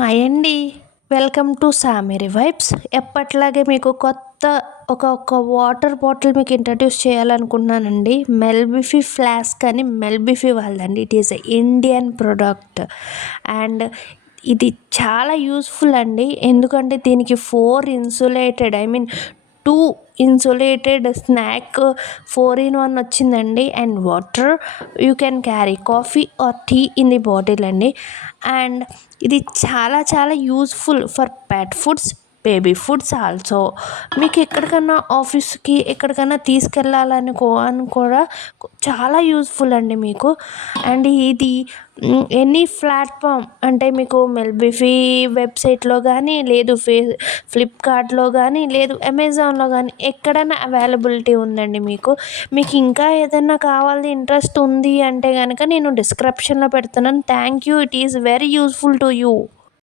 Hi అండి. Welcome to Samiri vibes. ఎప్పట్లాగే మీకు కొత్త ఒక వాటర్ బాటిల్ మీకు ఇంట్రడ్యూస్ చేయాలనుకుంటున్నానండి. మెల్బిఫీ ఫ్లాస్క్ అని మెల్బిఫీ వాళ్ళదండి. It is a Indian product and ఇది చాలా యూస్ఫుల్ అండి. ఎందుకంటే దీనికి 2 ఇన్సులేటెడ్ స్నాక్ 4 in 1 వచ్చిందండి. And water you can carry coffee or tea in the bottle అండి. అండ్ ఇది చాలా చాలా useful for pet foods, baby foods also. మీకు ఎక్కడికన్నా ఆఫీస్కి ఎక్కడికన్నా తీసుకెళ్ళాలని కూడా చాలా యూస్ఫుల్ అండి మీకు. అండ్ ఇది ఎనీ ప్లాట్ఫామ్ అంటే మీకు మెల్బిఫీ వెబ్సైట్లో కానీ లేదు ఫ్లిప్కార్ట్లో కానీ లేదు అమెజాన్లో కానీ ఎక్కడైనా అవైలబిలిటీ ఉందండి మీకు. మీకు ఇంకా ఏదైనా కావాలి ఇంట్రెస్ట్ ఉంది అంటే కనుక నేను డిస్క్రిప్షన్లో పెడుతున్నాను. Thank you. It is very useful to you.